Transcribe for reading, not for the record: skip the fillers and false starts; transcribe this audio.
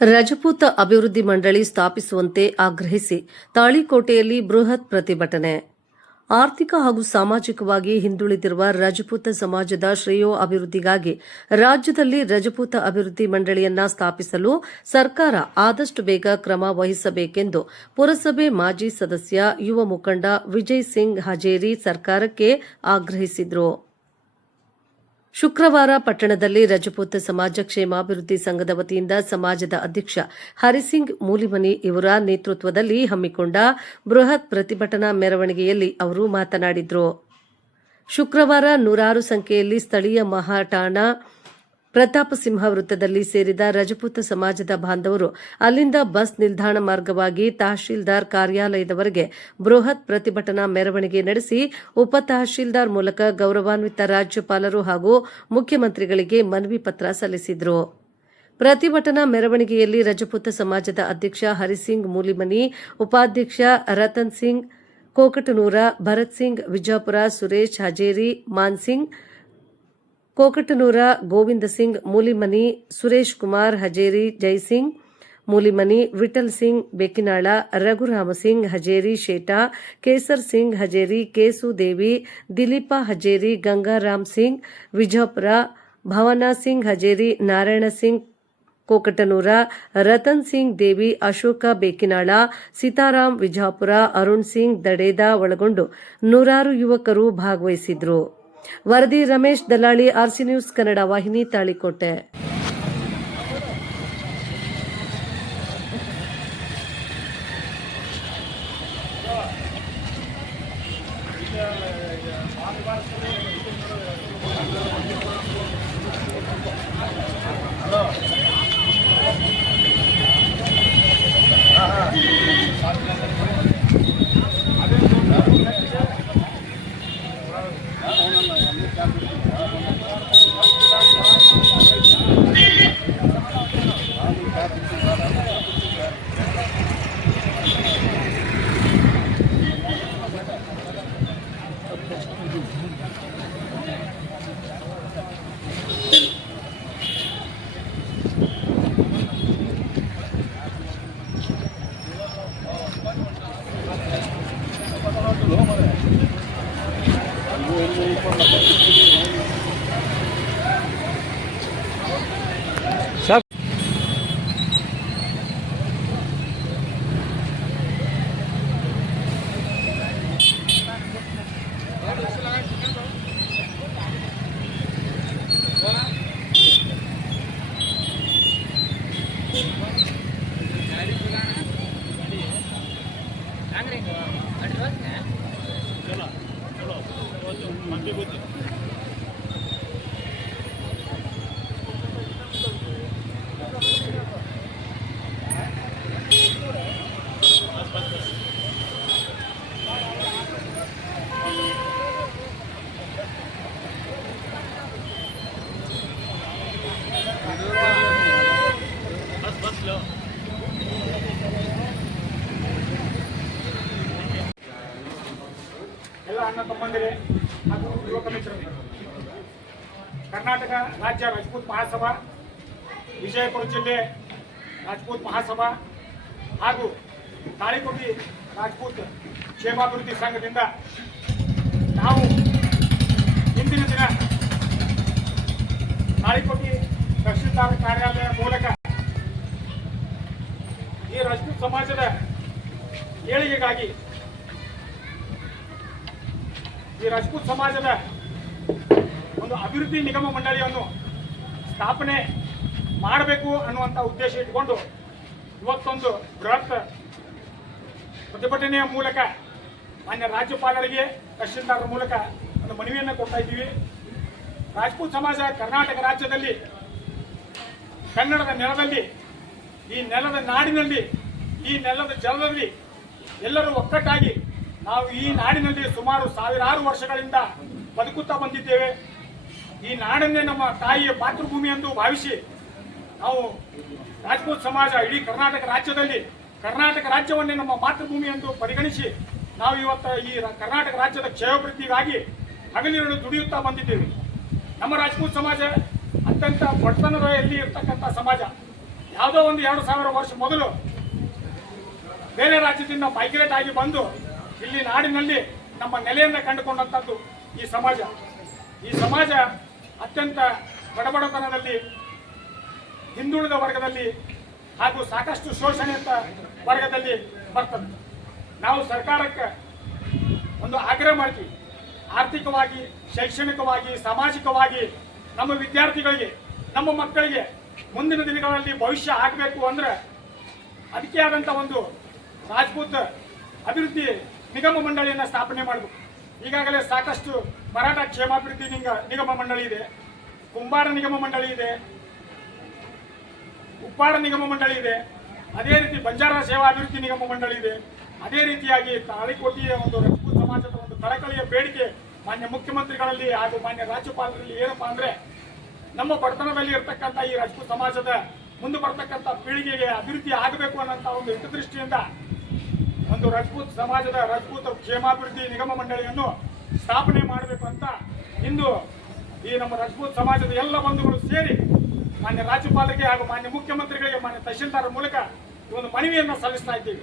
ರಜಪೂತ ಅಭಿವೃದ್ಧಿ ಮಂಡಳಿ ಸ್ಥಾಪಿಸುವಂತೆ ಆಗ್ರಹಿಸಿ ತಾಳಿಕೋಟೆಯಲ್ಲಿ ಬೃಹತ್ ಪ್ರತಿಭಟನೆ. ಆರ್ಥಿಕ ಹಾಗೂ ಸಾಮಾಜಿಕವಾಗಿ ಹಿಂದುಳಿದಿರುವ ರಜಪೂತ ಸಮಾಜದ ಶ್ರೇಯೋ ಅಭಿವೃದ್ಧಿಗಾಗಿ ರಾಜ್ಯದಲ್ಲಿ ರಜಪೂತ ಅಭಿವೃದ್ಧಿ ಮಂಡಳಿಯನ್ನ ಸ್ಥಾಪಿಸಲು ಸರ್ಕಾರ ಆದಷ್ಟು ಬೇಗ ಕ್ರಮ ವಹಿಸಬೇಕೆಂದು ಪುರಸಭೆ ಮಾಜಿ ಸದಸ್ಯ ಯುವ ಮುಖಂಡ ವಿಜಯ್ ಸಿಂಗ್ ಹಜೇರಿ ಸರ್ಕಾರಕ್ಕೆ ಆಗ್ರಹಿಸಿದರು. ಶುಕ್ರವಾರ ಪಟ್ಟಣದಲ್ಲಿ ರಜಪೂತ ಸಮಾಜ ಕ್ಷೇಮಾಭಿವೃದ್ಧಿ ಸಂಘದ ವತಿಯಿಂದ ಸಮಾಜದ ಅಧ್ಯಕ್ಷ ಹರಿಸಿಂಗ್ ಮೂಲಿಮನಿ ಇವರ ನೇತೃತ್ವದಲ್ಲಿ ಹಮ್ಮಿಕೊಂಡ ಬೃಹತ್ ಪ್ರತಿಭಟನಾ ಮೆರವಣಿಗೆಯಲ್ಲಿ ಅವರು ಮಾತನಾಡಿದರು. ಶುಕ್ರವಾರ ನೂರಾರು ಸಂಖ್ಯೆಯಲ್ಲಿ ಸ್ಥಳೀಯ ಮಹಾಠಾಣಾ ಪ್ರತಾಪಸಿಂಹ ವೃತ್ತದಲ್ಲಿ ಸೇರಿದ ರಜಪೂತ ಸಮಾಜದ ಬಾಂಧವರು ಅಲ್ಲಿಂದ ಬಸ್ ನಿಲ್ದಾಣ ಮಾರ್ಗವಾಗಿ ತಹಶೀಲ್ದಾರ್ ಕಾರ್ಯಾಲಯದವರೆಗೆ ಬೃಹತ್ ಪ್ರತಿಭಟನಾ ಮೆರವಣಿಗೆ ನಡೆಸಿ ಉಪ ತಹಶೀಲ್ದಾರ್ ಮೂಲಕ ಗೌರವಾನ್ವಿತ ರಾಜ್ಯಪಾಲರು ಹಾಗೂ ಮುಖ್ಯಮಂತ್ರಿಗಳಿಗೆ ಮನವಿ ಪತ್ರ ಸಲ್ಲಿಸಿದರು. ಪ್ರತಿಭಟನಾ ಮೆರವಣಿಗೆಯಲ್ಲಿ ರಜಪೂತ ಸಮಾಜದ ಅಧ್ಯಕ್ಷ ಹರಿಸಿಂಗ್ ಮೂಲಿಮನಿ, ಉಪಾಧ್ಯಕ್ಷ ರತನ್ ಸಿಂಗ್ ಕೋಕಟನೂರ, ಭರತ್ ಸಿಂಗ್ ವಿಜಾಪುರ, ಸುರೇಶ್ ಹಜೇರಿ ಮಾನ್ಸಿಂಗ್ ಕೋಕಟನೂರ, ಗೋವಿಂದ ಸಿಂಗ್ ಮೂಲಿಮನಿ, ಸುರೇಶ್ ಕುಮಾರ್ ಹಜೇರಿ, ಜೈಸಿಂಗ್ ಮೂಲಿಮನಿ, ವಿಠಲ್ ಸಿಂಗ್ ಬೇಕಿನಾಳ, ರಘುರಾಮ ಸಿಂಗ್ ಹಜೇರಿ ಶೇಟಾ, ಕೇಸರ್ ಸಿಂಗ್ ಹಜೇರಿ, ಕೇಸು ದೇವಿ, ದಿಲೀಪ ಹಜೇರಿ, ಗಂಗಾರಾಮ್ ಸಿಂಗ್ ವಿಜಾಪುರ, ಭವನಾ ಸಿಂಗ್ ಹಜೇರಿ, ನಾರಾಯಣ ಸಿಂಗ್ ಕೋಕಟನೂರ, ರತನ್ ಸಿಂಗ್ ದೇವಿ, ಅಶೋಕ ಬೇಕಿನಾಳ, ಸೀತಾರಾಮ್ ವಿಜಾಪುರ, ಅರುಣ್ ಸಿಂಗ್ ದಡೇದ ಒಳಗೊಂಡು ನೂರಾರು ಯುವಕರು ಭಾಗವಹಿಸಿದ್ರು. ವರದಿ ರಮೇಶ್ ದಲಾಳಿ, ಆರ್ಸಿ ನ್ಯೂಸ್ ಕನ್ನಡ ವಾಹಿನಿ, ತಾಳಿಕೋಟೆ. ಎಲ್ಲ ಅಣ್ಣ ತಮ್ಮಂದಿರೇ ಹಾಗೂ ಯುವಕ ಮಿತ್ರರು, ಕರ್ನಾಟಕ ರಾಜ್ಯ ರಾಜಪೂತ್ ಮಹಾಸಭಾ, ವಿಜಯಪುರ ಜಿಲ್ಲೆ ರಾಜಪೂತ್ ಮಹಾಸಭಾ ಹಾಗೂ ತಾಳಿಕೋಟೆ ರಾಜಪೂತ್ ಕ್ಷೇಮಾಭಿವೃದ್ಧಿ ಸಂಘದಿಂದ ನಾವು ಇಂದಿನ ದಿನ ತಾಳಿಕೋಟೆ ತಹಶೀಲ್ದಾರ್ ಕಾರ್ಯಾಲಯ ಮೂಲಕ ಈ ರಾಜಪೂತ್ ಸಮಾಜದ ಏಳಿಗೆಗಾಗಿ, ಈ ರಾಜಪೂತ್ ಸಮಾಜದ ಒಂದು ಅಭಿವೃದ್ಧಿ ನಿಗಮ ಮಂಡಳಿಯನ್ನು ಸ್ಥಾಪನೆ ಮಾಡಬೇಕು ಅನ್ನುವಂಥ ಉದ್ದೇಶ ಇಟ್ಟುಕೊಂಡು ಇವತ್ತೊಂದು ಬೃಹತ್ ಪ್ರತಿಭಟನೆಯ ಮೂಲಕ ಮಾನ್ಯ ರಾಜ್ಯಪಾಲರಿಗೆ ತಹಶೀಲ್ದಾರರ ಮೂಲಕ ಒಂದು ಮನವಿಯನ್ನು ಕೊಡ್ತಾ ಇದ್ದೀವಿ. ರಾಜಪೂತ್ ಸಮಾಜ ಕರ್ನಾಟಕ ರಾಜ್ಯದಲ್ಲಿ, ಕನ್ನಡದ ನೆಲದಲ್ಲಿ, ಈ ನೆಲದ ನಾಡಿನಲ್ಲಿ, ಈ ನೆಲದ ಜಲದಲ್ಲಿ ಎಲ್ಲರೂ ಒಕ್ಕಟ್ಟಾಗಿ ನಾವು ಈ ನಾಡಿನಲ್ಲಿ ಸುಮಾರು ಸಾವಿರಾರು ವರ್ಷಗಳಿಂದ ಬದುಕುತ್ತಾ ಬಂದಿದ್ದೇವೆ. ಈ ನಾಡನ್ನೇ ನಮ್ಮ ತಾಯಿಯ ಮಾತೃಭೂಮಿ ಎಂದು ಭಾವಿಸಿ ನಾವು ರಾಜಪೂತ್ ಸಮಾಜ ಇಡೀ ಕರ್ನಾಟಕ ರಾಜ್ಯದಲ್ಲಿ ಕರ್ನಾಟಕ ರಾಜ್ಯವನ್ನೇ ನಮ್ಮ ಮಾತೃಭೂಮಿ ಎಂದು ಪರಿಗಣಿಸಿ ನಾವು ಇವತ್ತು ಈ ಕರ್ನಾಟಕ ರಾಜ್ಯದ ಕ್ಷೇಮಾಭಿವೃದ್ಧಿಗಾಗಿ ಹಗಲಿರುಳು ದುಡಿಯುತ್ತಾ ಬಂದಿದ್ದೇವೆ. ನಮ್ಮ ರಾಜಪೂತ್ ಸಮಾಜ ಅತ್ಯಂತ ಬಡತನದಲ್ಲಿ ಇರತಕ್ಕಂಥ ಸಮಾಜ. ಯಾವುದೋ ಒಂದು 2000 ವರ್ಷ ಮೊದಲು ಬೇರೆ ರಾಜ್ಯದಿಂದ ಮೈಗ್ರೇಟ್ ಆಗಿ ಬಂದು ಇಲ್ಲಿ ನಾಡಿನಲ್ಲಿ ನಮ್ಮ ನೆಲೆಯನ್ನು ಕಂಡುಕೊಂಡಂಥದ್ದು ಈ ಸಮಾಜ. ಈ ಸಮಾಜ ಅತ್ಯಂತ ಬಡಬಡತನದಲ್ಲಿ, ಹಿಂದುಳಿದ ವರ್ಗದಲ್ಲಿ ಹಾಗೂ ಸಾಕಷ್ಟು ಶೋಷಣೆಯ ವರ್ಗದಲ್ಲಿ ಬರ್ತದೆ. ನಾವು ಸರ್ಕಾರಕ್ಕೆ ಒಂದು ಆಗ್ರಹ ಮಾಡ್ತೀವಿ, ಆರ್ಥಿಕವಾಗಿ, ಶೈಕ್ಷಣಿಕವಾಗಿ, ಸಾಮಾಜಿಕವಾಗಿ ನಮ್ಮ ವಿದ್ಯಾರ್ಥಿಗಳಿಗೆ, ನಮ್ಮ ಮಕ್ಕಳಿಗೆ ಮುಂದಿನ ದಿನಗಳಲ್ಲಿ ಭವಿಷ್ಯ ಆಗಬೇಕು ಅಂದ್ರೆ ಅದಕ್ಕೆ ಆದಂಥ ಒಂದು ರಾಜಪೂತ್ ಅಭಿವೃದ್ಧಿ ನಿಗಮ ಮಂಡಳಿಯನ್ನು ಸ್ಥಾಪನೆ ಮಾಡಬೇಕು. ಈಗಾಗಲೇ ಸಾಕಷ್ಟು ಮರಾಠ ಕ್ಷೇಮಾಭಿವೃದ್ಧಿ ನಿಗಮ ಮಂಡಳಿ ಇದೆ, ಕುಂಬಾರ ನಿಗಮ ಮಂಡಳಿ ಇದೆ, ಉಪ್ಪಾರ ನಿಗಮ ಮಂಡಳಿ ಇದೆ, ಅದೇ ರೀತಿ ಬಂಜಾರ ಸೇವಾ ಅಭಿವೃದ್ಧಿ ನಿಗಮ ಮಂಡಳಿ ಇದೆ. ಅದೇ ರೀತಿಯಾಗಿ ತಾಳಿಕೋಟೆಯ ಒಂದು ರಜಪೂತ್ ಸಮಾಜದ ಒಂದು ಕಳಕಳಿಯ ಬೇಡಿಕೆ ಮಾನ್ಯ ಮುಖ್ಯಮಂತ್ರಿಗಳಲ್ಲಿ ಹಾಗೂ ಮಾನ್ಯ ರಾಜ್ಯಪಾಲರಲ್ಲಿ ಏನಪ್ಪಾ ಅಂದ್ರೆ, ನಮ್ಮ ಬಡತನದಲ್ಲಿ ಇರತಕ್ಕಂಥ ಈ ರಜಪೂತ್ ಸಮಾಜದ ಮುಂದೆ ಬರ್ತಕ್ಕಂಥ ಪೀಳಿಗೆಗೆ ಅಭಿವೃದ್ಧಿ ಆಗಬೇಕು ಅನ್ನೋಂಥ ಒಂದು ಹಿತದೃಷ್ಟಿಯಿಂದ ಒಂದು ರಜಪೂತ್ ಸಮಾಜದ ರಜಪೂತ್ ಕ್ಷೇಮಾಭಿವೃದ್ಧಿ ನಿಗಮ ಮಂಡಳಿಯನ್ನು ಸ್ಥಾಪನೆ ಮಾಡಬೇಕು ಅಂತ ಇಂದು ಈ ನಮ್ಮ ರಜಪೂತ್ ಸಮಾಜದ ಎಲ್ಲ ಬಂಧುಗಳು ಸೇರಿ ಮಾನ್ಯ ರಾಜ್ಯಪಾಲರಿಗೆ ಹಾಗೂ ಮಾನ್ಯ ಮುಖ್ಯಮಂತ್ರಿಗಳಿಗೆ, ಮಾನ್ಯ ತಹಶೀಲ್ದಾರ್ ಮೂಲಕ ಈ ಒಂದು ಮನವಿಯನ್ನು ಸಲ್ಲಿಸ್ತಾ ಇದ್ದೀವಿ.